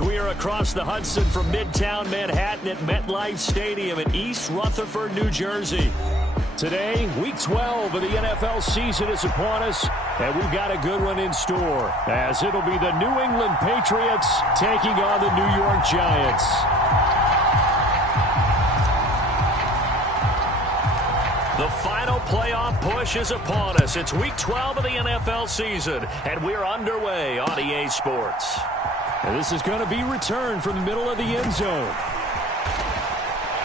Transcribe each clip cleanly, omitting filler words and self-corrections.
We are across the Hudson from Midtown Manhattan at MetLife Stadium in East Rutherford, New Jersey. Today, Week 12 of the NFL season is upon us, and we've got a good one in store, as it'll be the New England Patriots taking on the New York Giants. The final playoff push is upon us. It's Week 12 of the NFL season, and we're underway on EA Sports. And this is going to be returned from the middle of the end zone.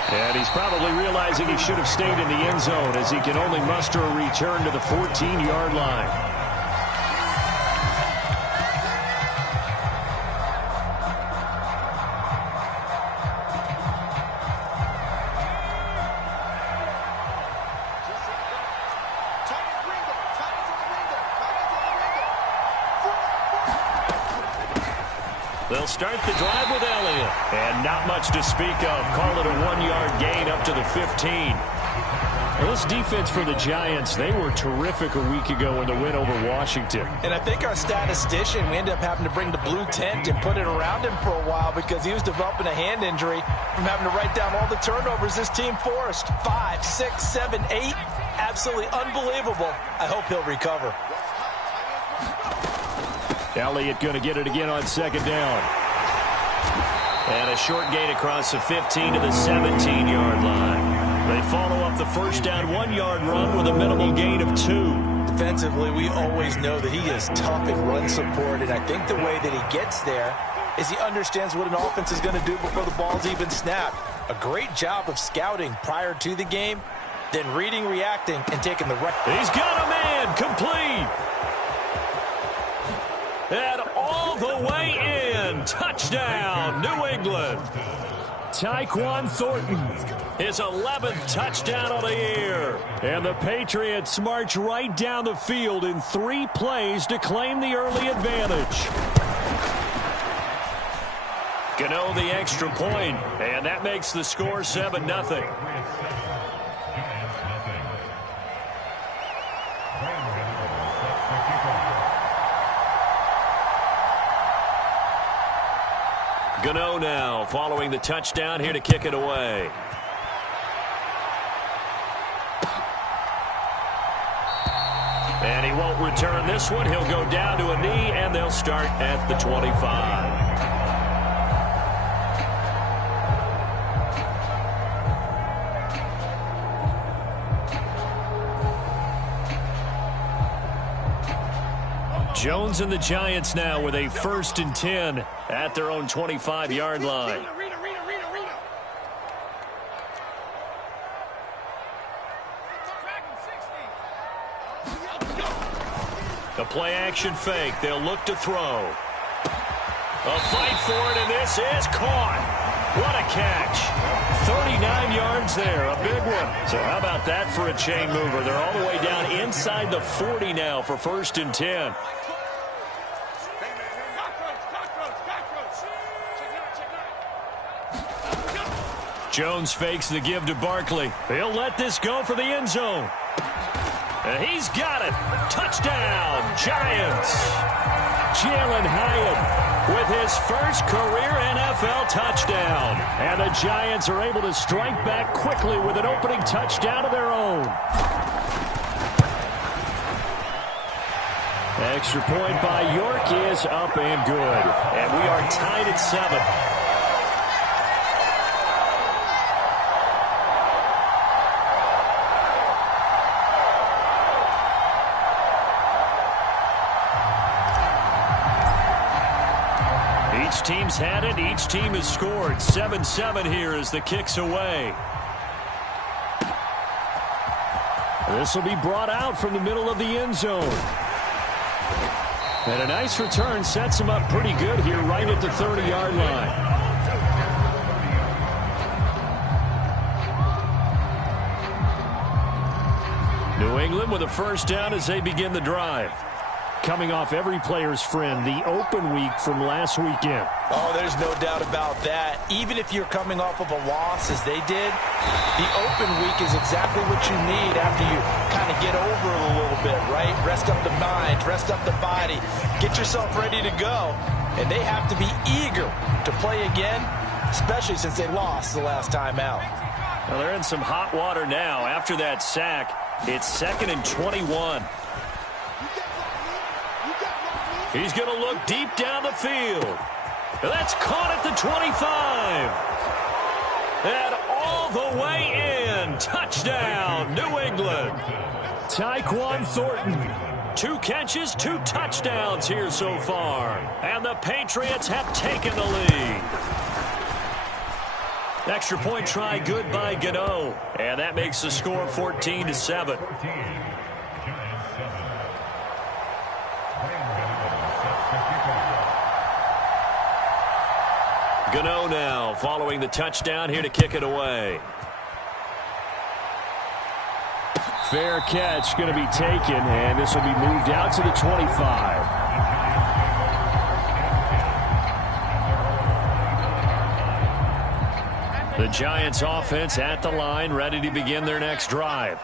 And he's probably realizing he should have stayed in the end zone, as he can only muster a return to the 14-yard line. They'll start the drive with Elliott. And not much to speak of. Call it a 1-yard gain up to the 15. Well, this defense for the Giants, they were terrific a week ago in the win over Washington. And I think our statistician, we ended up having to bring the blue tent and put it around him for a while because he was developing a hand injury from having to write down all the turnovers this team forced. 5, 6, 7, 8. Absolutely unbelievable. I hope he'll recover. Elliott going to get it again on second down. And a short gain across the 15 to the 17-yard line. They follow up the first down 1-yard run with a minimal gain of 2. Defensively, we always know that he is tough in run support, and I think the way that he gets there is he understands what an offense is going to do before the ball's even snapped. A great job of scouting prior to the game, then reading, reacting, and taking the right. He's got a man complete. And all the way in. Touchdown, New England. Tyquan Thornton, his 11th touchdown of the year. And the Patriots march right down the field in 3 plays to claim the early advantage. Gano the extra point, and that makes the score 7-0. Gano now following the touchdown here to kick it away. And he won't return this one. He'll go down to a knee, and they'll start at the 25. Jones and the Giants now with a 1st and 10 at their own 25-yard line. The play-action fake. They'll look to throw. A fight for it, and this is caught. What a catch. 39 yards there, a big one. So how about that for a chain mover? They're all the way down inside the 40 now for 1st and 10. Jones fakes the give to Barkley. He'll let this go for the end zone. And he's got it. Touchdown, Giants. Jalen Hyatt with his first career NFL touchdown. And the Giants are able to strike back quickly with an opening touchdown of their own. Extra point by York is up and good. And we are tied at 7. Each team's had it. Each team has scored. 7-7 here as the kick's away. This will be brought out from the middle of the end zone. And a nice return sets him up pretty good here right at the 30-yard line. New England with a first down as they begin the drive. Coming off every player's friend, the open week from last weekend. Oh, there's no doubt about that. Even if you're coming off of a loss as they did, the open week is exactly what you need after you kind of get over it a little bit, right? Rest up the mind, rest up the body, get yourself ready to go. and they have to be eager to play again, especially since they lost the last time out. Well, they're in some hot water now. After that sack, it's 2nd and 21. He's going to look deep down the field. That's caught at the 25. And all the way in. Touchdown, New England. Tyquan Thornton. 2 catches, 2 touchdowns here so far. And the Patriots have taken the lead. Extra point try good by Gano. And that makes the score 14-7. Gano now following the touchdown here to kick it away. Fair catch going to be taken, and this will be moved out to the 25. The Giants offense at the line, ready to begin their next drive.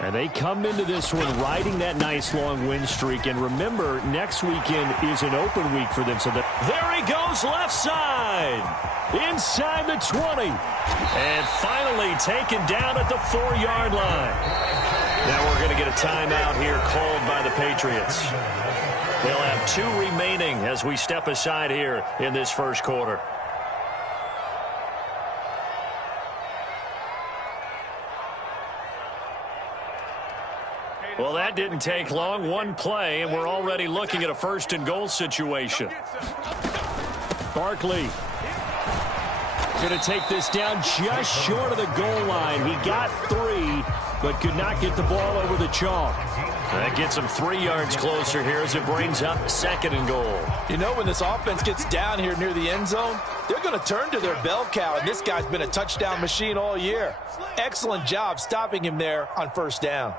And they come into this one riding that nice long win streak. And remember, next weekend is an open week for them. So there he goes left side. Inside the 20. And finally taken down at the 4-yard line. Now we're going to get a timeout here called by the Patriots. They'll have 2 remaining as we step aside here in this first quarter. Well, that didn't take long. 1 play, and we're already looking at a 1st and goal situation. Barkley going to take this down just short of the goal line. He got 3, but could not get the ball over the chalk. That gets him 3 yards closer here as it brings up 2nd and goal. You know, when this offense gets down here near the end zone, they're going to turn to their bell cow, and this guy's been a touchdown machine all year. Excellent job stopping him there on 1st down.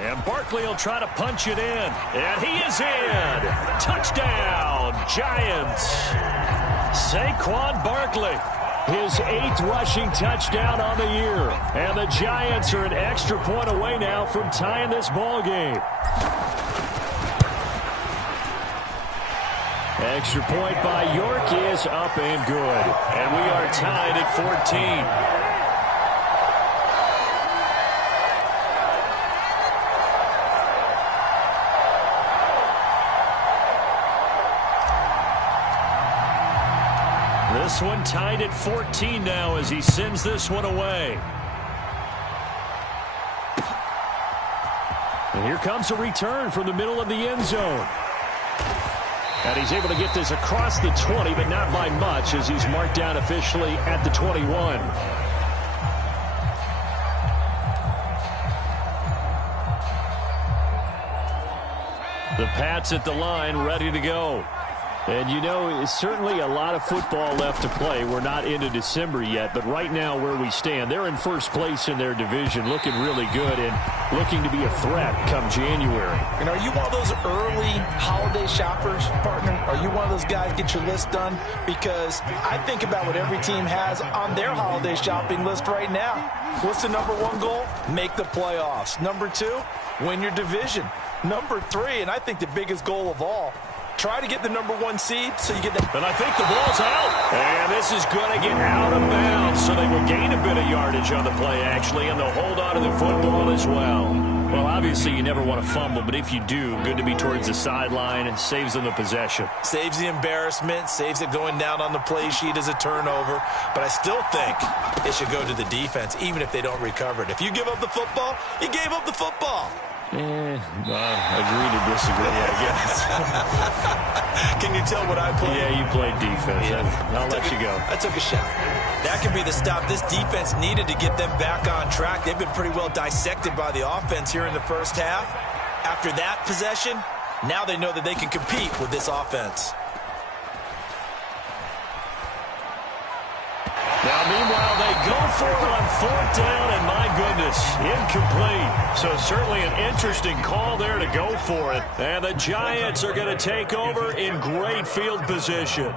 And Barkley will try to punch it in. And he is in. Touchdown, Giants. Saquon Barkley. His 8th rushing touchdown on the year. And the Giants are an extra point away now from tying this ball game. Extra point by York is up and good. And we are tied at 14. This one tied at 14 now as he sends this one away. And here comes a return from the middle of the end zone. And he's able to get this across the 20, but not by much as he's marked down officially at the 21. The Pats at the line, ready to go. And, you know, it's certainly a lot of football left to play. We're not into December yet, but right now where we stand, they're in first place in their division, looking really good and looking to be a threat come January. And are you one of those early holiday shoppers, partner? Are you one of those guys get your list done? Because I think about what every team has on their holiday shopping list right now. What's the #1 goal? Make the playoffs. #2, win your division. #3, and I think the biggest goal of all, try to get the #1 seed so you get that. But I think the ball's out. And this is going to get out of bounds. So they will gain a bit of yardage on the play, actually, and they'll hold on to the football as well. Well, obviously, you never want to fumble, but if you do, good to be towards the sideline. It saves them the possession. Saves the embarrassment, saves it going down on the play sheet as a turnover. But I still think it should go to the defense, even if they don't recover it. If you give up the football, you gave up the football. Agree to disagree, I guess. Can you tell what I played? Yeah, you played defense. Yeah. I'll let you go. I took a shot. That could be the stop this defense needed to get them back on track. They've been pretty well dissected by the offense here in the first half. After that possession, now they know that they can compete with this offense. Now, meanwhile, they go for it on 4th down, and my goodness, incomplete. So certainly an interesting call there to go for it. And the Giants are going to take over in great field position.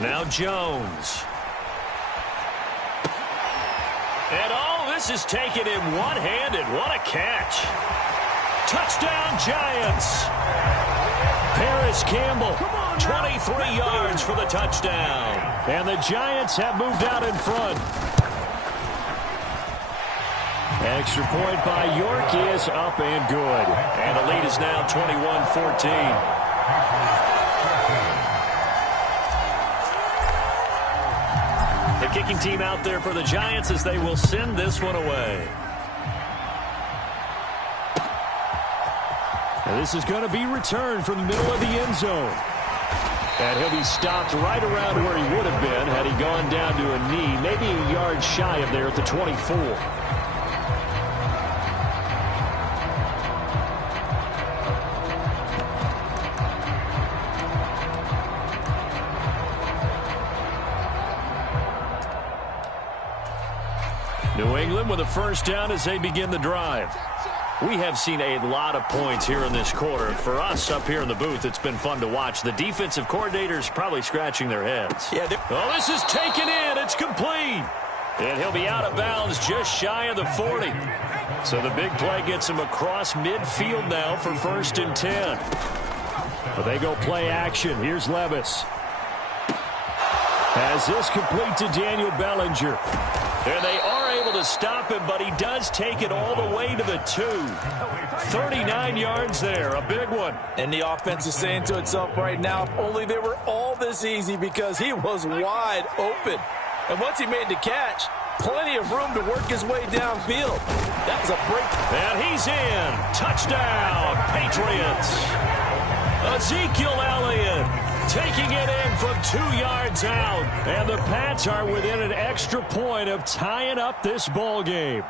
Now Jones. And all this is taken in one-handed. What a catch. Touchdown, Giants. Paris Campbell, 23 yards for the touchdown. And the Giants have moved out in front. Extra point by York is up and good. And the lead is now 21-14. The kicking team out there for the Giants as they will send this one away. And this is going to be returned from the middle of the end zone. And he'll be stopped right around where he would have been had he gone down to a knee, maybe a yard shy of there at the 24. New England with a first down as they begin the drive. We have seen a lot of points here in this quarter. For us up here in the booth, it's been fun to watch. The defensive coordinators probably scratching their heads. Yeah, oh, this is taken in. It's complete. And he'll be out of bounds just shy of the 40. So the big play gets him across midfield now for 1st and 10. But they go play action. Here's Levis. Has this complete to Daniel Bellinger. And they are able to stop him, but he does take it all the way to the 2. 39 yards there, a big one. And the offense is saying to itself right now, if only they were all this easy, because he was wide open. And once he made the catch, plenty of room to work his way downfield. That was a break. And he's in. Touchdown, Patriots. Ezekiel Elliott taking it in from 2 yards out. And the Pats are within an extra point of tying up this ball game.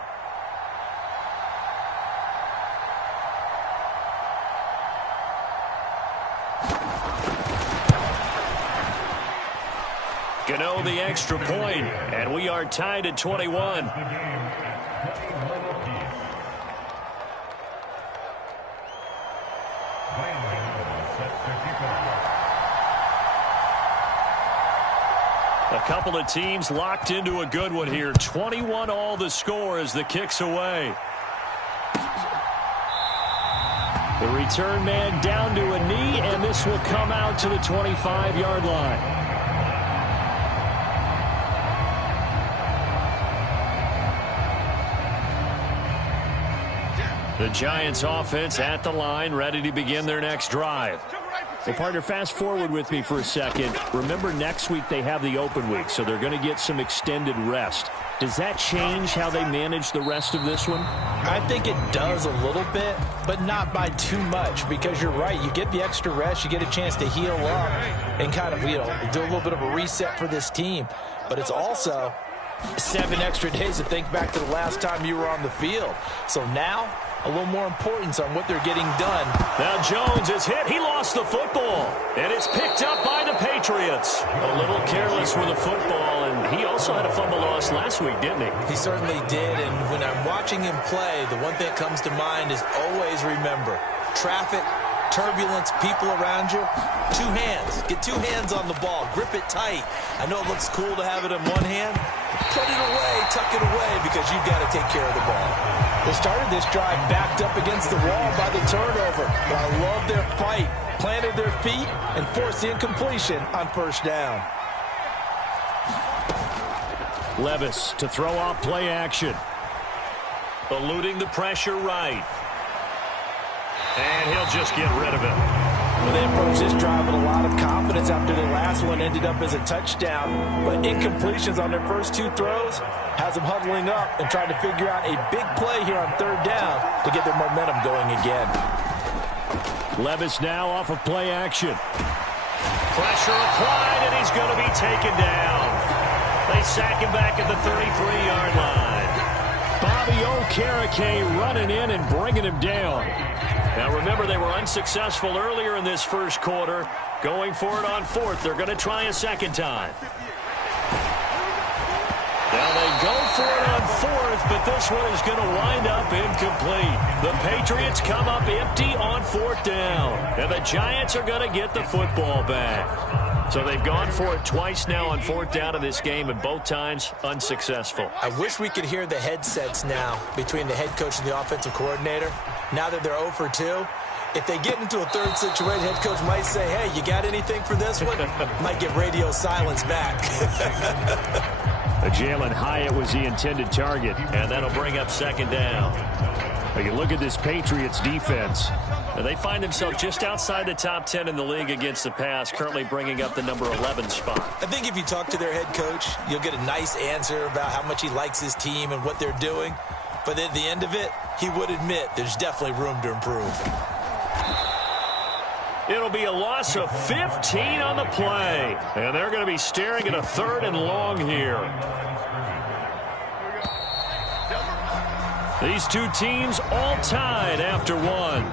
Gano the extra point, and we are tied at 21. A couple of teams locked into a good one here. 21 all the score as the kick's away. The return man down to a knee, and this will come out to the 25-yard line. The Giants offense at the line, ready to begin their next drive. Well, partner, fast forward with me for a second. Remember, next week they have the open week, so they're going to get some extended rest. Does that change how they manage the rest of this one? I think it does a little bit, but not by too much, because you're right. You get the extra rest, you get a chance to heal up and kind of, do a little bit of a reset for this team. But it's also 7 extra days to think back to the last time you were on the field. So now, a little more importance on what they're getting done. Now Jones is hit. He lost the football. And it's picked up by the Patriots. A little careless with the football. And he also had a fumble loss last week, didn't he? He certainly did. And when I'm watching him play, the one thing that comes to mind is always remember, traffic, turbulence, people around you, 2 hands. Get 2 hands on the ball. Grip it tight. I know it looks cool to have it in one hand. Put it away, tuck it away, because you've got to take care of the ball. They started this drive backed up against the wall by the turnover. But I love their fight. Planted their feet and forced the incompletion on 1st down. Levis to throw off play action. Eluding the pressure right. And he'll just get rid of it. Well, they approached this drive with a lot of confidence after the last one ended up as a touchdown. But incompletions on their first 2 throws has them huddling up and trying to figure out a big play here on 3rd down to get their momentum going again. Levis now off of play action. Pressure applied, and he's going to be taken down. They sack him back at the 33-yard line. Bobby Okereke running in and bringing him down. Now remember, they were unsuccessful earlier in this first quarter. Going for it on 4th. They're going to try a second time. Now they go for it on 4th, but this one is going to wind up incomplete. The Patriots come up empty on 4th down. And the Giants are going to get the football back. So they've gone for it twice now on 4th down in this game, and both times unsuccessful. I wish we could hear the headsets now between the head coach and the offensive coordinator. Now that they're 0 for 2, If they get into a third situation, head coach might say, hey, you got anything for this one? Might get radio silence back. Jalen Hyatt was the intended target, and that'll bring up second down. Now you look at this Patriots defense. Now they find themselves just outside the top 10 in the league against the pass, currently bringing up the number 11 spot. I think if you talk to their head coach, you'll get a nice answer about how much he likes his team and what they're doing. But at the end of it, he would admit there's definitely room to improve. It'll be a loss of 15 on the play. And they're going to be staring at a 3rd and long here. These two teams all tied after one.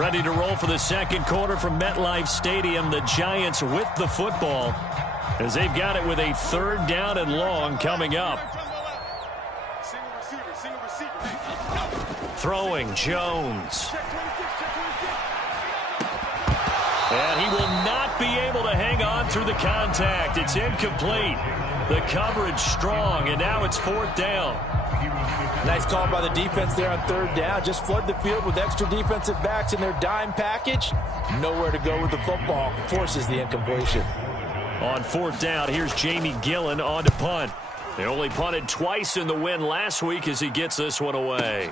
Ready to roll for the second quarter from MetLife Stadium. The Giants with the football as they've got it with a 3rd down and long coming up. Throwing Jones. And he will not be able to hang on through the contact. It's incomplete. The coverage strong, and now it's 4th down. Nice call by the defense there on 3rd down. Just flood the field with extra defensive backs in their dime package. Nowhere to go with the football. Forces the incompletion. On 4th down, here's Jamie Gillen on to punt. They only punted twice in the win last week as he gets this one away.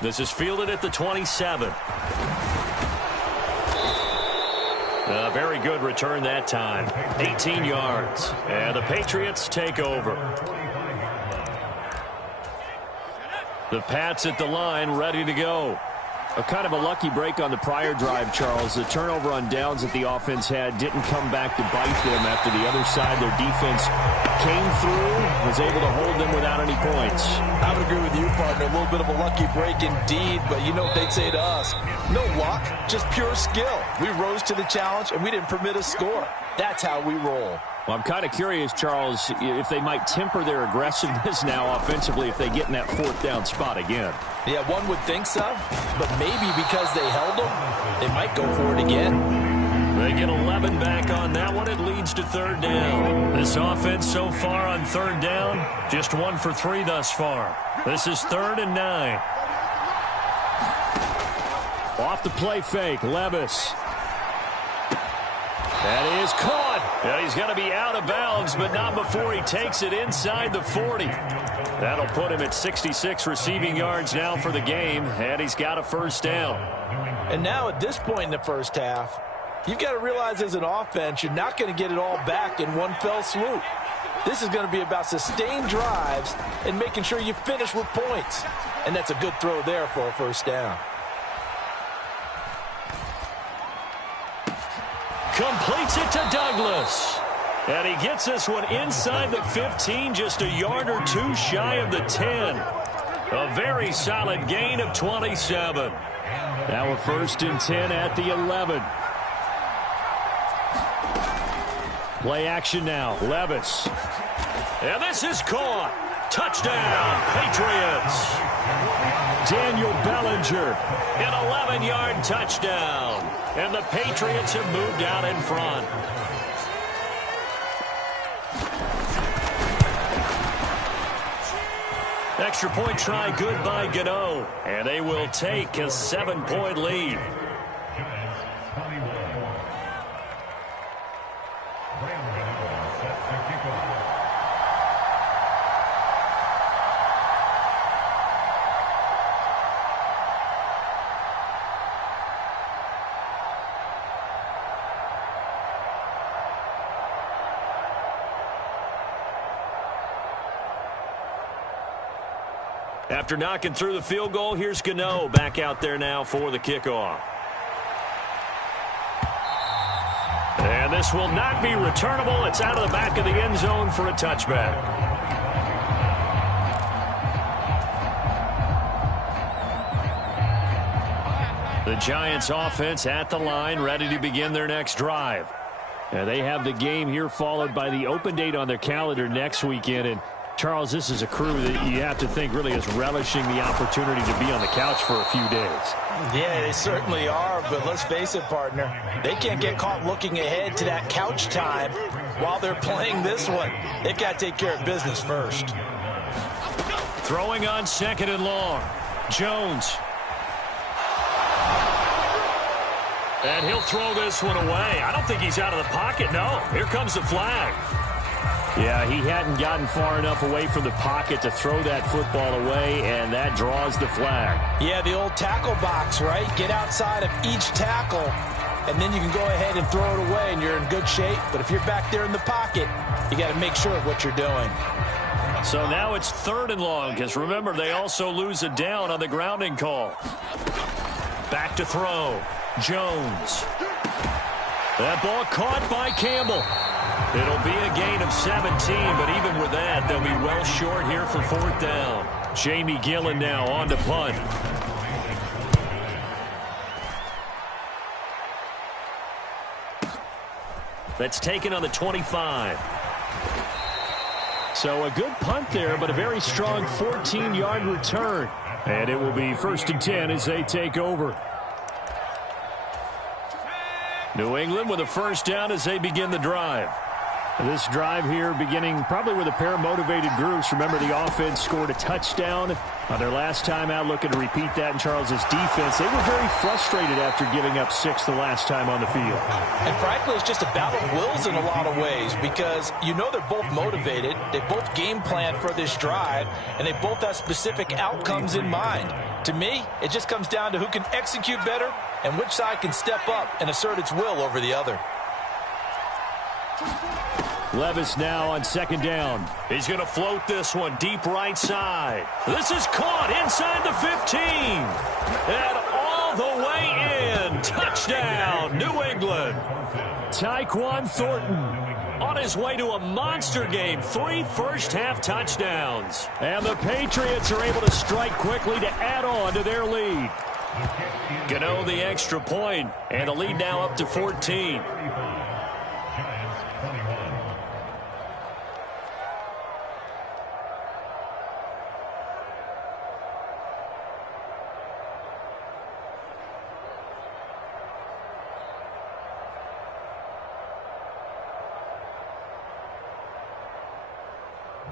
This is fielded at the 27. A very good return that time. 18 yards. And the Patriots take over. The Pats at the line, ready to go. A kind of a lucky break on the prior drive, Charles. The turnover on downs that the offense had didn't come back to bite them after the other side. Their defense came through, was able to hold them without any points. I would agree with you, partner. A little bit of a lucky break indeed, but you know what they'd say to us? No luck, just pure skill. We rose to the challenge, and we didn't permit a score. That's how we roll. Well, I'm kind of curious, Charles, if they might temper their aggressiveness now offensively if they get in that 4th down spot again. Yeah, one would think so, but maybe because they held them, they might go for it again. They get 11 back on that one. It leads to 3rd down. This offense so far on 3rd down, just 1 for 3 thus far. This is 3rd and 9. Off the play fake, Levis. That is caught. And he's going to be out of bounds, but not before he takes it inside the 40. That'll put him at 66 receiving yards now for the game, and he's got a 1st down. And now at this point in the first half, you've got to realize as an offense, you're not going to get it all back in one fell swoop. This is going to be about sustained drives and making sure you finish with points. And that's a good throw there for a 1st down. Completes it to Douglas. And he gets this one inside the 15, just a yard or 2 shy of the 10. A very solid gain of 27. Now a 1st and 10 at the 11. Play action now. Levis. And this is caught. Touchdown, Patriots. Daniel Bellinger. An 11-yard touchdown. And the Patriots have moved out in front. Extra point try good by Gano. And they will take a 7-point lead. After knocking through the field goal, here's Gano back out there now for the kickoff. And this will not be returnable. It's out of the back of the end zone for a touchback. The Giants offense at the line, ready to begin their next drive. And they have the game here followed by the open date on their calendar next weekend. And Charles, this is a crew that you have to think really is relishing the opportunity to be on the couch for a few days. Yeah, they certainly are, but let's face it, partner. They can't get caught looking ahead to that couch time while they're playing this one. They've got to take care of business first. Throwing on 2nd and long. Jones. And he'll throw this one away. I don't think he's out of the pocket, no. Here comes the flag. Yeah, he hadn't gotten far enough away from the pocket to throw that football away, and that draws the flag. Yeah, the old tackle box, right? Get outside of each tackle, and then you can go ahead and throw it away, and you're in good shape. But if you're back there in the pocket, you got to make sure of what you're doing. So now it's 3rd and long, because remember, they also lose a down on the grounding call. Back to throw. Jones. That ball caught by Campbell. It'll be a gain of 17, but even with that, they'll be well short here for 4th down. Jamie Gillen now on to punt. That's taken on the 25. So a good punt there, but a very strong 14-yard return. And it will be 1st and 10 as they take over. New England with a 1st down as they begin the drive. This drive here beginning probably with a pair of motivated groups. Remember, the offense scored a touchdown on their last time out, looking to repeat that in Charles's defense. They were very frustrated after giving up 6 the last time on the field. And frankly, it's just a battle of wills in a lot of ways, because you know they're both motivated. They both game plan for this drive, and they both have specific outcomes in mind. To me, it just comes down to who can execute better and which side can step up and assert its will over the other. Levis now on 2nd down. He's going to float this one deep right side. This is caught inside the 15. And all the way in. Touchdown, New England. Tyquan Thornton on his way to a monster game. 3 first-half touchdowns. And the Patriots are able to strike quickly to add on to their lead. Gano the extra point, and the lead now up to 14.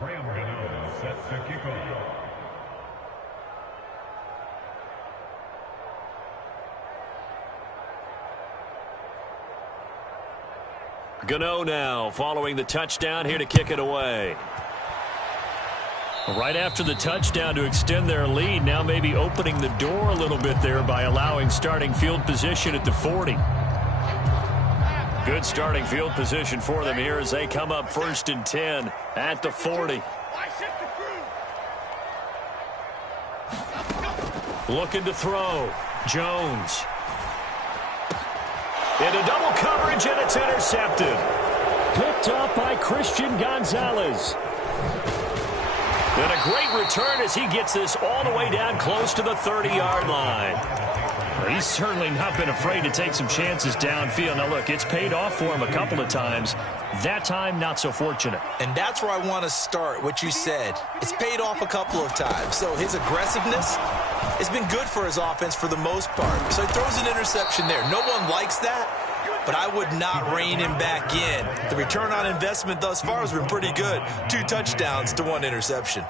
Graham Gano sets the kickoff. Gano now following the touchdown here to kick it away. Right after the touchdown to extend their lead, now maybe opening the door a little bit there by allowing starting field position at the 40. Good starting field position for them here as they come up 1st and 10 at the 40. Looking to throw. Jones. Into double coverage, and it's intercepted. Picked up by Christian Gonzalez. And a great return as he gets this all the way down close to the 30-yard line. Well, he's certainly not been afraid to take some chances downfield. Now, look, it's paid off for him a couple of times. That time, not so fortunate. And that's where I want to start, what you said. It's paid off a couple of times. So his aggressiveness has been good for his offense for the most part. So he throws an interception there. No one likes that, but I would not rein him back in. The return on investment thus far has been pretty good. 2 touchdowns to 1 interception.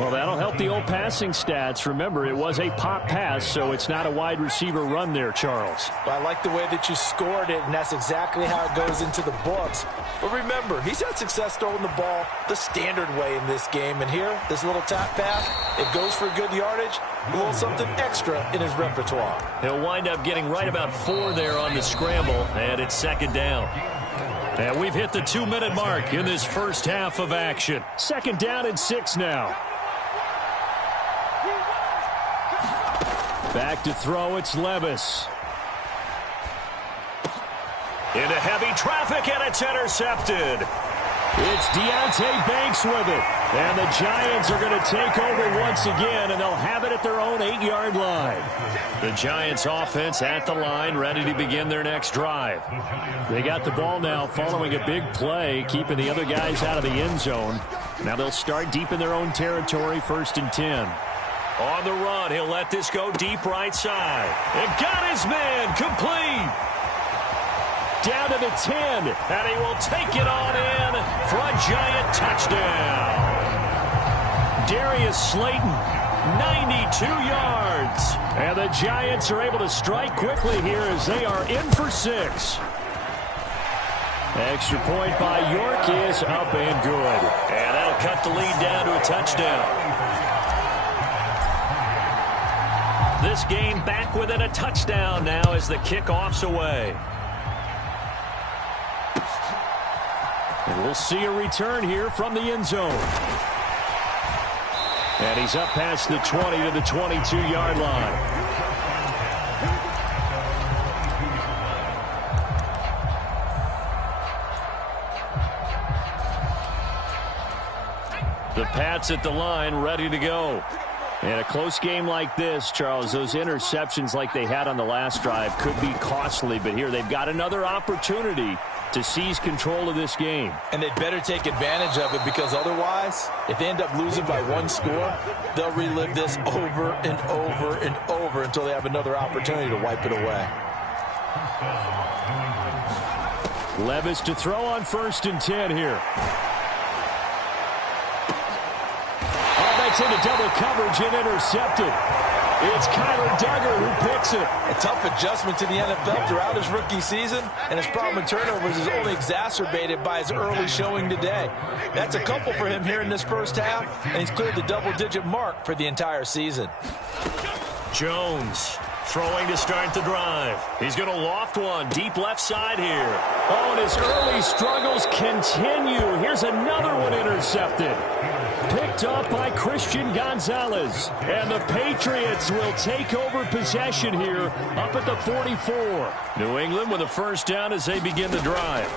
Well, that'll help the old passing stats. Remember, it was a pop pass, so it's not a wide receiver run there, Charles. Well, I like the way that you scored it, and that's exactly how it goes into the books. But remember, he's had success throwing the ball the standard way in this game. And here, this little tap pass, it goes for good yardage, a little something extra in his repertoire. He'll wind up getting right about 4 there on the scramble, and it's 2nd down. And we've hit the 2-minute mark in this first half of action. 2nd down and 6 now. Back to throw, it's Levis. Into heavy traffic, and it's intercepted. It's Deonte Banks with it. And the Giants are going to take over once again, and they'll have it at their own 8-yard line. The Giants offense at the line, ready to begin their next drive. They got the ball now following a big play, keeping the other guys out of the end zone. Now they'll start deep in their own territory, 1st and 10. On the run, he'll let this go deep right side. And got his man complete. Down to the 10, and he will take it on in for a Giant touchdown. Darius Slayton, 92 yards. And the Giants are able to strike quickly here as they are in for 6. Extra point by York is up and good. And that'll cut the lead down to a touchdown. This game back within a touchdown now as the kickoff's away. And we'll see a return here from the end zone. And he's up past the 20 to the 22-yard line. The Pats at the line, ready to go. In a close game like this, Charles, those interceptions like they had on the last drive could be costly, but here they've got another opportunity to seize control of this game. And they'd better take advantage of it, because otherwise, if they end up losing by 1 score, they'll relive this over and over and over until they have another opportunity to wipe it away. Levis to throw on 1st and 10 here. That's into double coverage and intercepted. It's Kyler Duggar who picks it. A tough adjustment to the NFL throughout his rookie season, and his problem with turnovers is only exacerbated by his early showing today. That's a couple for him here in this first half, and he's cleared the double-digit mark for the entire season. Jones throwing to start the drive. He's going to loft one deep left side here. Oh, and his early struggles continue. Here's another one intercepted. Picked up by Christian Gonzalez. And the Patriots will take over possession here up at the 44. New England with a first down as they begin the drive.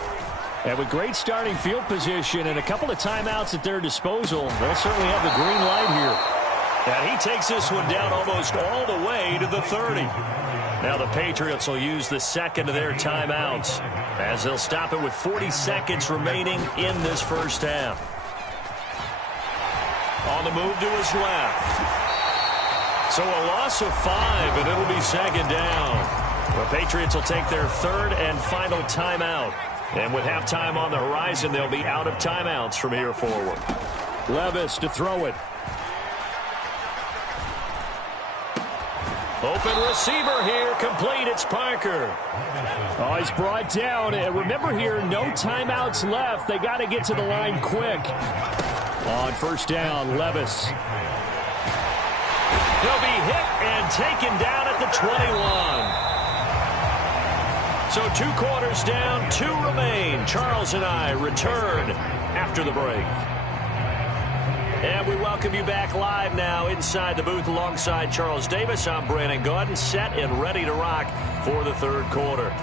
And with great starting field position and a couple of timeouts at their disposal, they'll certainly have the green light here. And he takes this one down almost all the way to the 30. Now the Patriots will use the second of their timeouts as they'll stop it with 40 seconds remaining in this first half. On the move to his left. So a loss of 5, and it'll be 2nd down. The Patriots will take their 3rd and final timeout. And with halftime on the horizon, they'll be out of timeouts from here forward. Levis to throw it. Open receiver here, complete. It's Parker. Oh, he's brought down. And remember here, no timeouts left. They got to get to the line quick. On first down, Levis. He'll be hit and taken down at the 21. So 2 quarters down, 2 remain. Charles and I return after the break. And we welcome you back live now inside the booth alongside Charles Davis. I'm Brandon Gaudin, set and ready to rock for the 3rd quarter.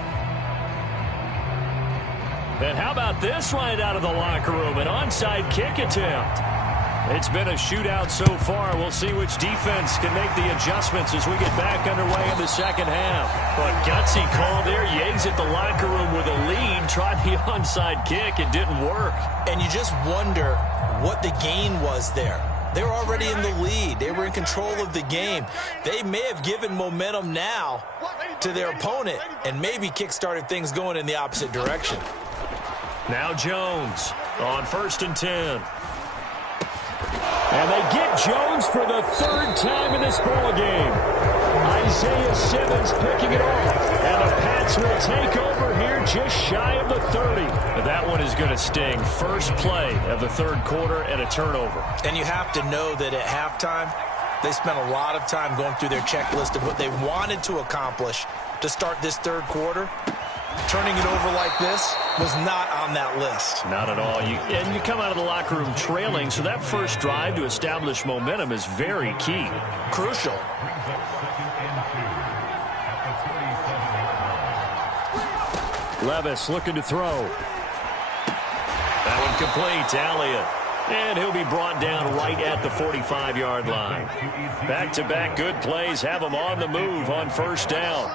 And how about this right out of the locker room? An onside kick attempt. It's been a shootout so far. We'll see which defense can make the adjustments as we get back underway in the second half. But gutsy call there. Yates at the locker room with a lead. Tried the onside kick. It didn't work. And you just wonder what the gain was there. They were already in the lead. They were in control of the game. They may have given momentum now to their opponent and maybe kick-started things going in the opposite direction. Now Jones on 1st and 10. And they get Jones for the 3rd time in this ball game. Isaiah Simmons picking it off. And the Pats will take over here just shy of the 30. That one is going to sting. First play of the 3rd quarter and a turnover. And you have to know that at halftime, they spent a lot of time going through their checklist of what they wanted to accomplish to start this 3rd quarter. Turning it over like this was not on that list. Not at all. And you come out of the locker room trailing, so that first drive to establish momentum is very key. Crucial. Levis looking to throw. That one complete to Elliott. And he'll be brought down right at the 45-yard line. Back-to-back good plays have him on the move on first down.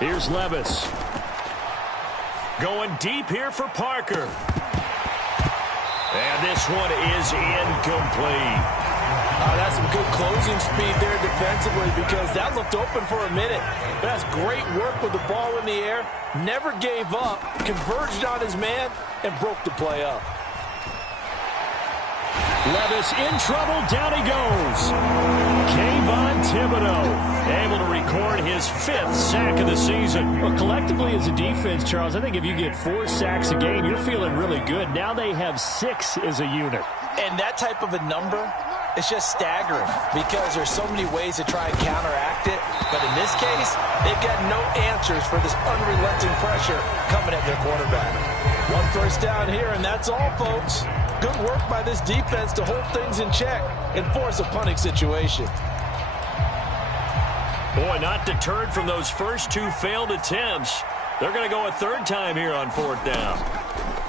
Here's Levis. Going deep here for Parker. And this one is incomplete. That's some good closing speed there defensively because that looked open for a minute. That's great work with the ball in the air. Never gave up, converged on his man, and broke the play up. Levis in trouble. Down he goes. Kayvon Thibodeaux able to record his 5th sack of the season. Well, collectively as a defense, Charles, I think if you get 4 sacks a game, you're feeling really good. Now they have 6 as a unit. And that type of a number, it's just staggering because there's so many ways to try and counteract it. But in this case, they've got no answers for this unrelenting pressure coming at their quarterback. 1 first down here, and that's all, folks. Good work by this defense to hold things in check and force a punting situation. Boy, not deterred from those first 2 failed attempts. They're going to go a 3rd time here on 4th down.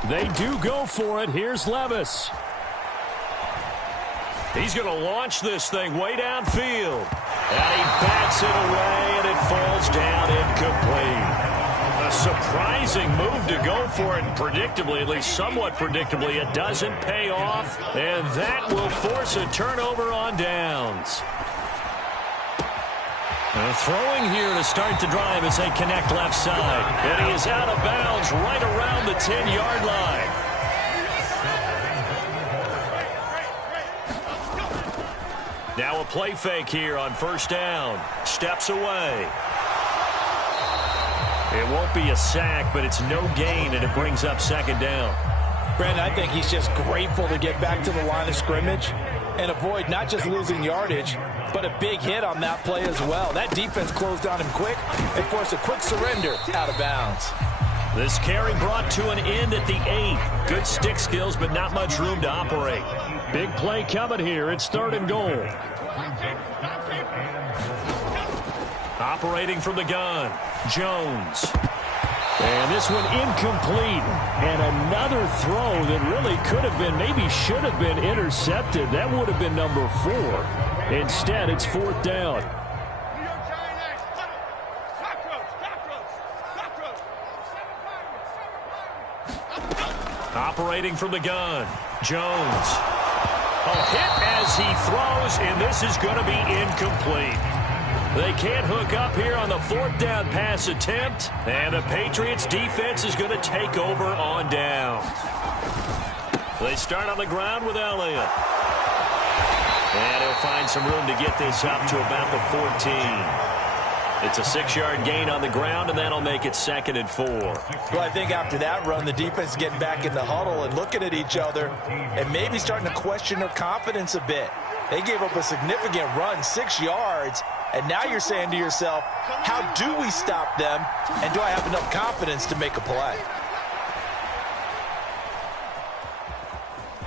They do go for it. Here's Levis. He's going to launch this thing way downfield. And he bats it away, and it falls down incomplete. A surprising move to go for it, and predictably, at least somewhat predictably, it doesn't pay off, and that will force a turnover on downs. Throwing here to start the drive as they connect left side. And he is out of bounds right around the 10-yard line. Now a play fake here on 1st down. Steps away. It won't be a sack, but it's no gain, and it brings up 2nd down. Brandon, I think he's just grateful to get back to the line of scrimmage and avoid not just losing yardage, but a big hit on that play as well. That defense closed on him quick and forced a quick surrender out of bounds. This carry brought to an end at the 8. Good stick skills, but not much room to operate. Big play coming here. It's 3rd and goal. Operating from the gun, Jones. And this one incomplete. And another throw that really could have been, maybe should have been intercepted. That would have been number 4. Instead, it's 4th down. Operating from the gun, Jones. A hit as he throws, and this is going to be incomplete. They can't hook up here on the 4th down pass attempt, and the Patriots defense is going to take over on downs. They start on the ground with Elliott. And he'll find some room to get this up to about the 14. It's a 6-yard gain on the ground, and that'll make it 2nd and 4. Well, I think after that run, the defense is getting back in the huddle and looking at each other and maybe starting to question their confidence a bit. They gave up a significant run, 6 yards, and now you're saying to yourself, how do we stop them, and do I have enough confidence to make a play?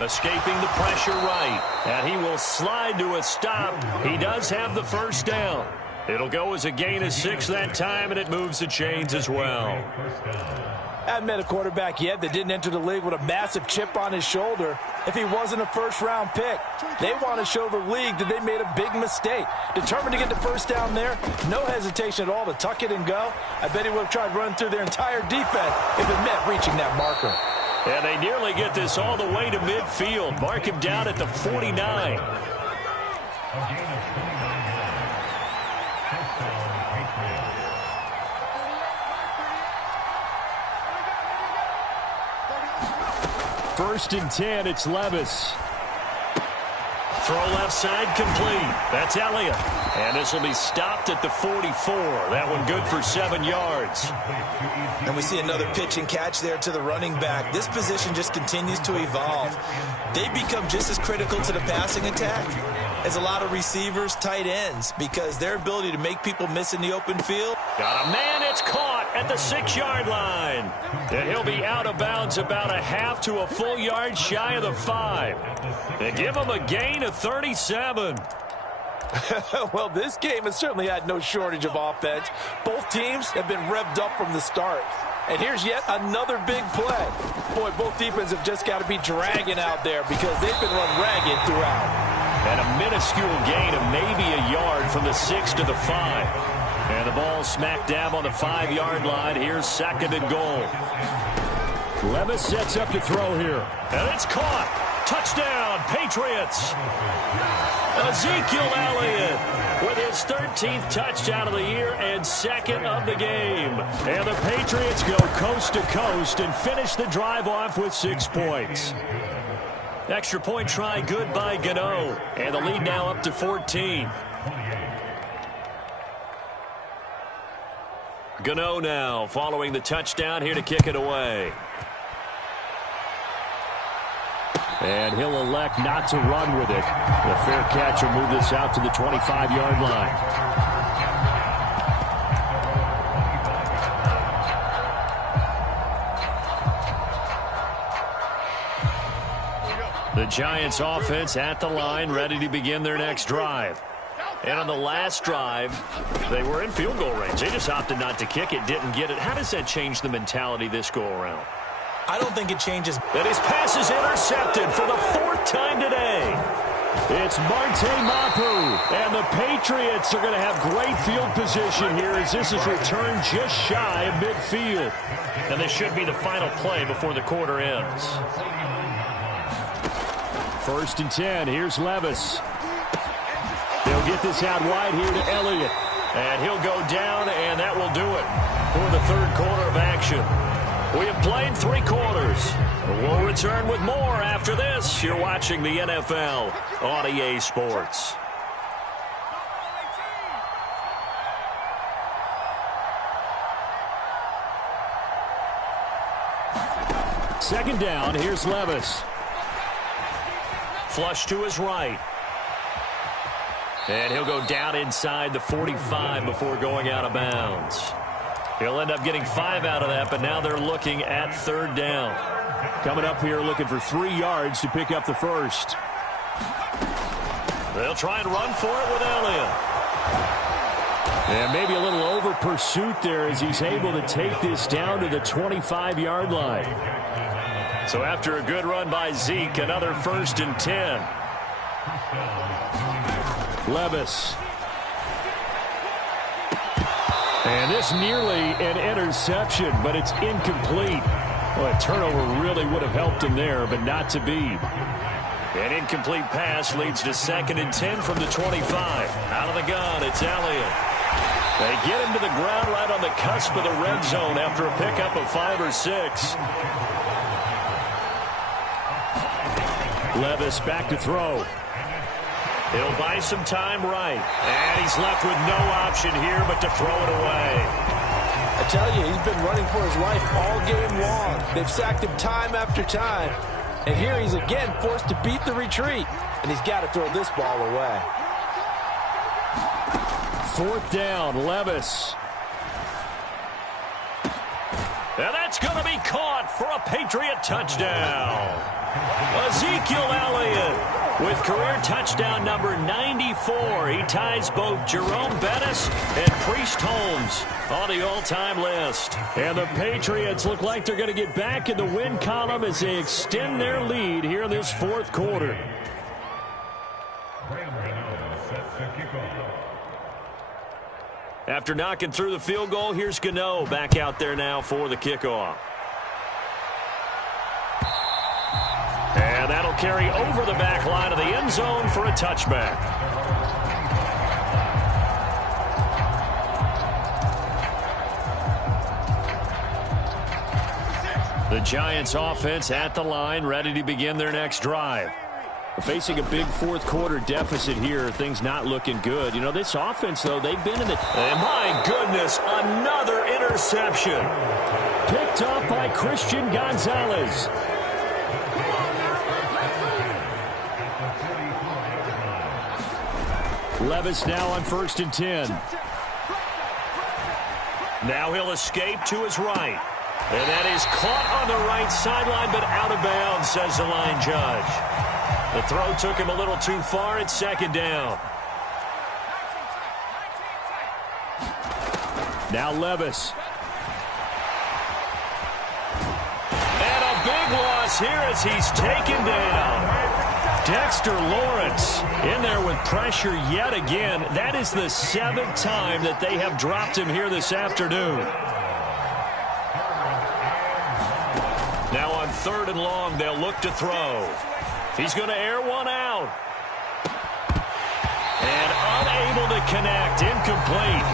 Escaping the pressure right, and he will slide to a stop. He does have the 1st down. It'll go as a gain of 6 that time, and it moves the chains as well. I haven't met a quarterback yet that didn't enter the league with a massive chip on his shoulder if he wasn't a 1st-round pick. They want to show the league that they made a big mistake. Determined to get the 1st down there, no hesitation at all to tuck it and go. I bet he would have tried running through their entire defense if it meant reaching that marker. And they nearly get this all the way to midfield. Mark him down at the 49. First and 10, it's Levis. Throw left side complete. That's Elliott. And this will be stopped at the 44. That one good for 7 yards. And we see another pitch and catch there to the running back. This position just continues to evolve. They become just as critical to the passing attack as a lot of receivers, tight ends, because their ability to make people miss in the open field. Got a man, it's caught at the 6-yard line. And he'll be out of bounds about a half to a full yard shy of the 5. They give him a gain of 37. Well, this game has certainly had no shortage of offense. Both teams have been revved up from the start. And here's yet another big play. Boy, both defenses have just got to be dragging out there because they've been run ragged throughout. And a minuscule gain of maybe a yard from the 6 to the 5. And the ball smack dab on the 5-yard line. Here's 2nd and goal. Levis sets up to throw here. And it's caught. Touchdown, Patriots. Ezekiel Elliott with his 13th touchdown of the year and second of the game. And the Patriots go coast to coast and finish the drive off with 6 points. Extra point try good by Gano. And the lead now up to 14. Gano now following the touchdown here to kick it away. And he'll elect not to run with it. The fair catch will move this out to the 25-yard line. The Giants offense at the line, ready to begin their next drive. And on the last drive, they were in field goal range. They just opted not to kick it, didn't get it. How does that change the mentality this go-around? I don't think it changes. And his pass is intercepted for the 4th time today. It's Marte Mapu, and the Patriots are going to have great field position here as this is returned just shy of midfield. And this should be the final play before the quarter ends. 1st and 10. Here's Levis. They'll get this out wide here to Elliott. And he'll go down, and that will do it for the 3rd quarter of action. We have played 3 quarters. We'll return with more after this. You're watching the NFL on EA Sports. Second down, here's Levis. Flush to his right. And he'll go down inside the 45 before going out of bounds. He'll end up getting 5 out of that, but now they're looking at 3rd down. Coming up here looking for 3 yards to pick up the first. They'll try and run for it with Elliott. And maybe a little over pursuit there as he's able to take this down to the 25-yard line. So after a good run by Zeke, another 1st and 10. Levis. And this nearly an interception, but it's incomplete. Well, a turnover really would have helped him there, but not to be. An incomplete pass leads to 2nd and 10 from the 25. Out of the gun, it's Elliott. They get him to the ground right on the cusp of the red zone after a pickup of 5 or 6. Levis back to throw. He'll buy some time right. And he's left with no option here but to throw it away. I tell you, he's been running for his life all game long. They've sacked him time after time. And here he's again forced to beat the retreat. And he's got to throw this ball away. 4th down, Levis. And that's going to be caught for a Patriot touchdown. Ezekiel Elliott with career touchdown number 94. He ties both Jerome Bettis and Priest Holmes on the all-time list. And the Patriots look like they're going to get back in the win column as they extend their lead here in this 4th quarter. After knocking through the field goal, here's Gano back out there now for the kickoff. And that'll carry over the back line of the end zone for a touchback. The Giants offense at the line, ready to begin their next drive. Facing a big 4th quarter deficit here, things not looking good. You know, this offense, though, they've been in the... And my goodness, another interception. Picked up by Christian Gonzalez. Levis now on 1st and 10. Now he'll escape to his right. And that is caught on the right sideline, but out of bounds, says the line judge. The throw took him a little too far. It's 2nd down. Now Levis. And a big loss here as he's taken down. Dexter Lawrence in there with pressure yet again. That is the 7th time that they have dropped him here this afternoon. Now on 3rd and long, they'll look to throw. He's going to air one out. And unable to connect. Incomplete.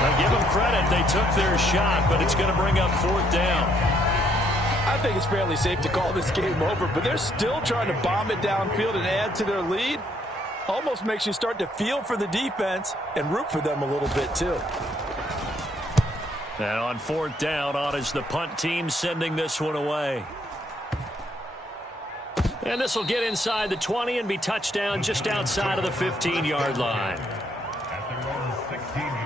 Now give them credit. They took their shot, but it's going to bring up 4th down. I think it's fairly safe to call this game over, but they're still trying to bomb it downfield and add to their lead. Almost makes you start to feel for the defense and root for them a little bit too. And on 4th down, on is the punt team sending this one away. And this will get inside the 20 and be touchdown just outside of the 15-yard line. At their own 16-yard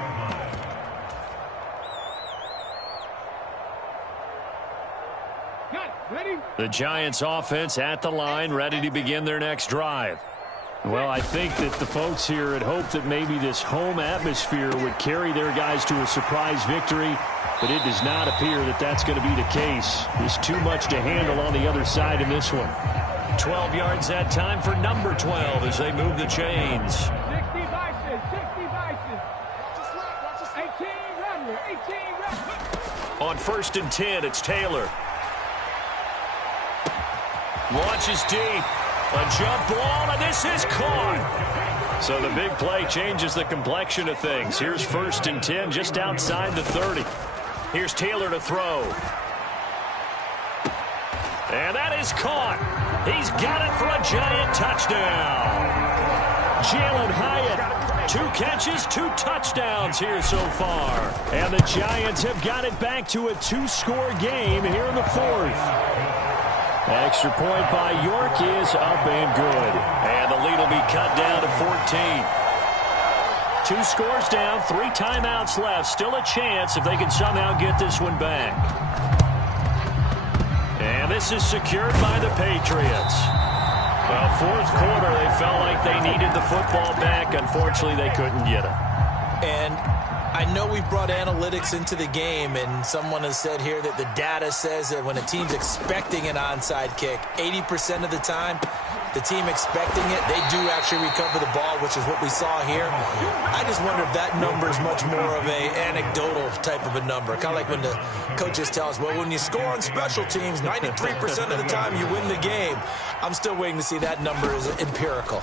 line. The Giants offense at the line, ready to begin their next drive. Well, I think that the folks here had hoped that maybe this home atmosphere would carry their guys to a surprise victory, but it does not appear that that's going to be the case. There's too much to handle on the other side in this one. 12 yards that time for number 12 as they move the chains. 60 vices, 60 vices. 18 runner, 18 runner. On 1st and 10, it's Taylor. Launches deep. A jump ball, and this is caught. So the big play changes the complexion of things. Here's 1st and 10 just outside the 30. Here's Taylor to throw. And that is caught. He's got it for a Giant touchdown. Jalen Hyatt, 2 catches, 2 touchdowns here so far. And the Giants have got it back to a 2-score game here in the 4th. Extra point by York is up and good. And the lead will be cut down to 14. 2 scores down, 3 timeouts left. Still a chance if they can somehow get this one back. And this is secured by the Patriots. Well, 4th quarter, they felt like they needed the football back. Unfortunately, they couldn't get it. And I know we've brought analytics into the game, and someone has said here that the data says that when a team's expecting an onside kick, 80% of the time, the team expecting it, they do actually recover the ball, which is what we saw here. I just wonder if that number is much more of a anecdotal type of a number. Kind of like when the coaches tell us, well, when you score on special teams, 93% of the time you win the game. I'm still waiting to see that number is empirical.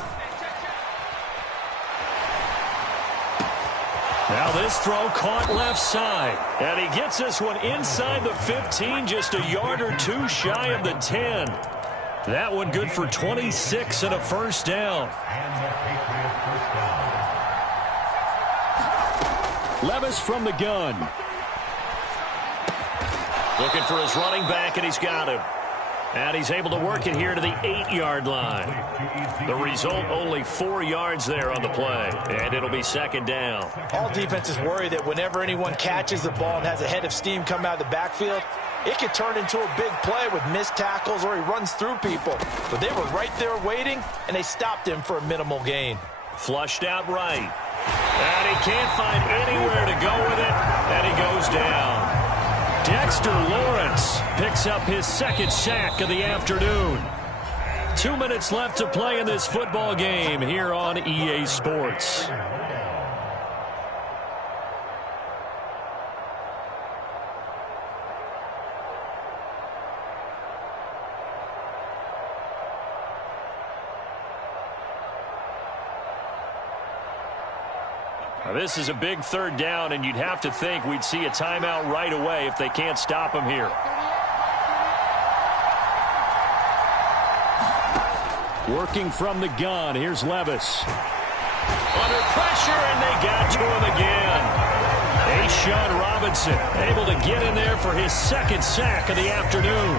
Now this throw caught left side. And he gets this one inside the 15, just a yard or 2 shy of the 10. That one good for 26 and a 1st down. Levis from the gun. Looking for his running back, and he's got him. And he's able to work it here to the 8-yard line. The result, only 4 yards there on the play. And it'll be 2nd down. All defenses worry that whenever anyone catches the ball and has a head of steam come out of the backfield, it could turn into a big play with missed tackles or he runs through people. But they were right there waiting, and they stopped him for a minimal gain. Flushed out right. And he can't find anywhere to go with it, and he goes down. Dexter Lawrence picks up his 2nd sack of the afternoon. 2 minutes left to play in this football game here on EA Sports. Now, this is a big 3rd down, and you'd have to think we'd see a timeout right away if they can't stop him here. Working from the gun, here's Levis. Under pressure, and they got to him again. A'Shawn Robinson able to get in there for his 2nd sack of the afternoon.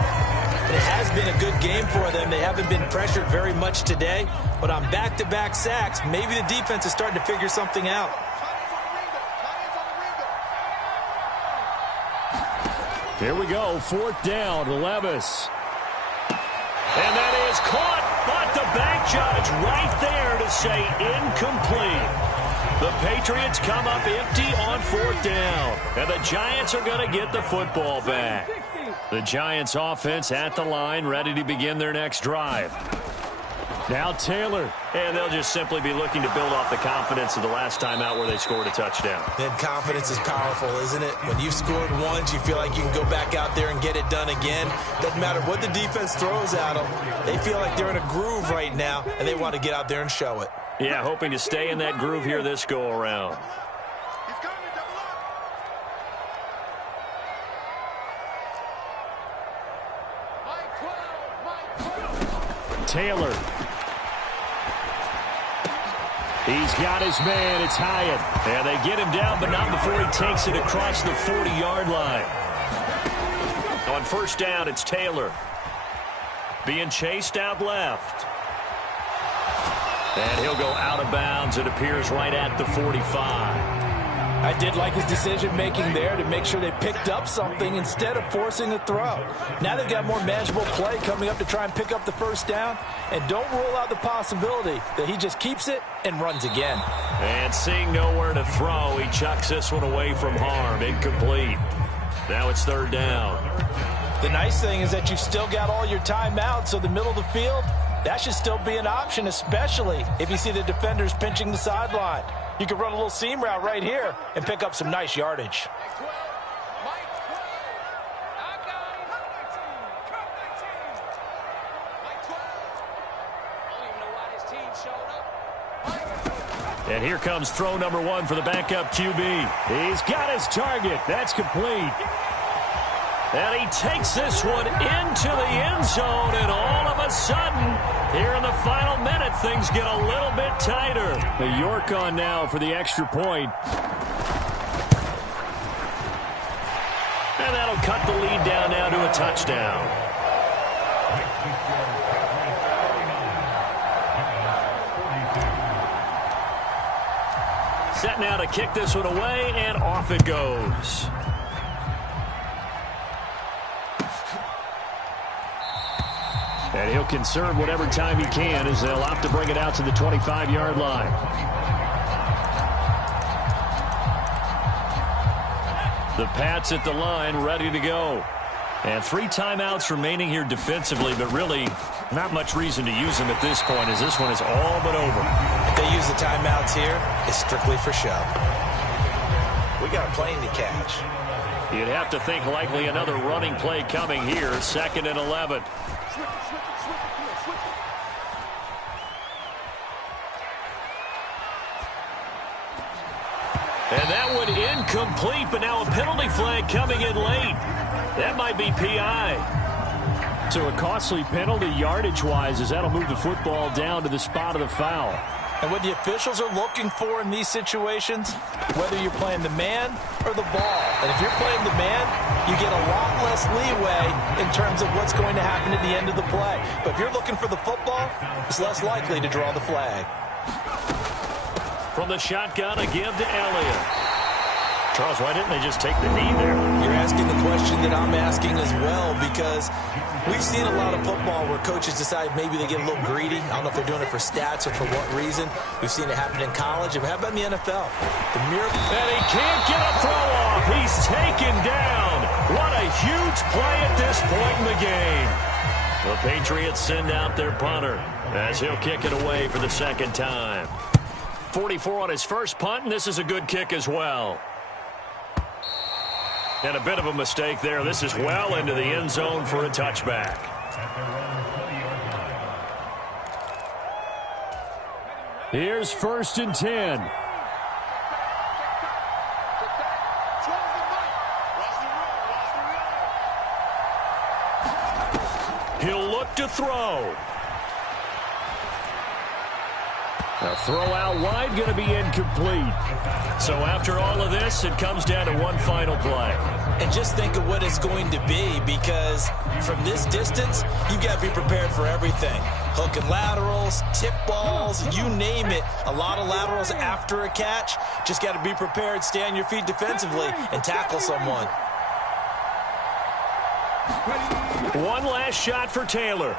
It has been a good game for them. They haven't been pressured very much today, but on back-to-back sacks, maybe the defense is starting to figure something out. Here we go, 4th down, Levis. And that is caught, but the back judge right there to say incomplete. The Patriots come up empty on 4th down, and the Giants are going to get the football back. The Giants offense at the line, ready to begin their next drive. Now Taylor. And they'll just simply be looking to build off the confidence of the last time out where they scored a touchdown. And confidence is powerful, isn't it? When you've scored once, you feel like you can go back out there and get it done again. Doesn't matter what the defense throws at them. They feel like they're in a groove right now, and they want to get out there and show it. Yeah, hoping to stay in that groove here this go-around. Taylor. He's got his man. It's Hyatt. And they get him down, but not before he takes it across the 40-yard line. On first down, it's Taylor. Being chased out left. And he'll go out of bounds, it appears, right at the 45. I did like his decision-making there to make sure they picked up something instead of forcing a throw. Now they've got more manageable play coming up to try and pick up the first down. And don't rule out the possibility that he just keeps it and runs again. And seeing nowhere to throw, he chucks this one away from harm. Incomplete. Now it's third down. The nice thing is that you've still got all your timeouts, so the middle of the field, that should still be an option, especially if you see the defenders pinching the sideline. You can run a little seam route right here and pick up some nice yardage. And here comes throw number one for the backup QB. He's got his target. That's complete. And he takes this one into the end zone, and all of a sudden, here in the final minute, things get a little bit tighter. The York on now for the extra point. And that'll cut the lead down now to a touchdown. Set now to kick this one away, and off it goes. And he'll conserve whatever time he can as they'll opt to bring it out to the 25-yard line. The Pats at the line, ready to go. And 3 timeouts remaining here defensively, but really not much reason to use them at this point as this one is all but over. If they use the timeouts here, it's strictly for show. We got a plane to catch. You'd have to think likely another running play coming here, 2nd and 11. And that one incomplete, but now a penalty flag coming in late. That might be PI. So a costly penalty yardage-wise as that'll move the football down to the spot of the foul. And what the officials are looking for in these situations, whether you're playing the man or the ball. And if you're playing the man, you get a lot less leeway in terms of what's going to happen at the end of the play. But if you're looking for the football, it's less likely to draw the flag. From the shotgun, a give to Elliott. Charles, why didn't they just take the knee there? You're asking the question that I'm asking as well, because we've seen a lot of football where coaches decide maybe they get a little greedy. I don't know if they're doing it for stats or for what reason. We've seen it happen in college. How about in the NFL? The miracle. And he can't get a throw off. He's taken down. What a huge play at this point in the game. The Patriots send out their punter as he'll kick it away for the second time. 44 on his first punt, and this is a good kick as well. And a bit of a mistake there. This is well into the end zone for a touchback. Here's 1st and 10. He'll look to throw. A throw out wide, going to be incomplete. So after all of this, it comes down to one final play. And just think of what it's going to be, because from this distance, you've got to be prepared for everything. Hook and laterals, tip balls, you name it. A lot of laterals after a catch. Just got to be prepared, stay on your feet defensively, and tackle someone. One last shot for Taylor.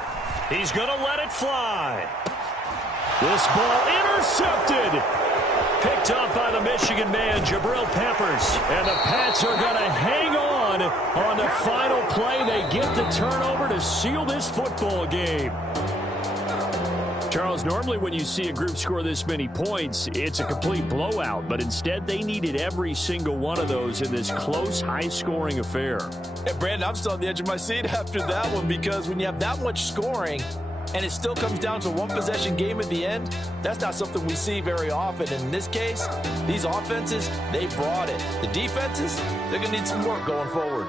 He's going to let it fly. This ball intercepted. Picked up by the Michigan man, Jabril Peppers. And the Pats are going to hang on the final play. They get the turnover to seal this football game. Charles, normally when you see a group score this many points, it's a complete blowout. But instead, they needed every single one of those in this close, high-scoring affair. And, Brandon, I'm still on the edge of my seat after that one because when you have that much scoring and it still comes down to a one-possession game at the end, that's not something we see very often. And in this case, these offenses, they brought it. The defenses, they're going to need some work going forward.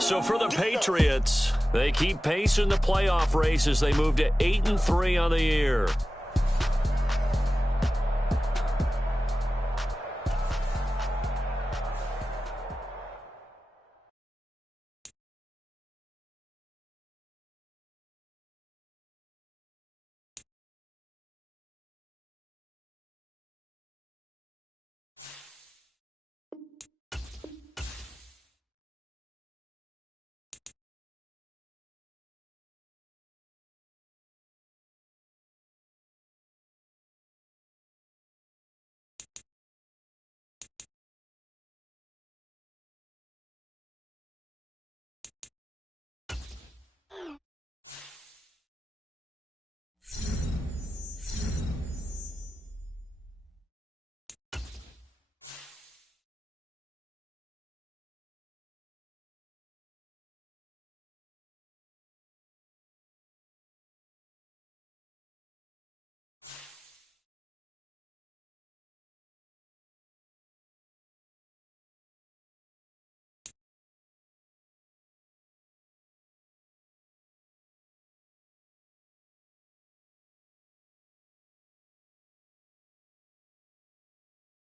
So for the Patriots, they keep pace in the playoff race as they move to 8-3 on the year.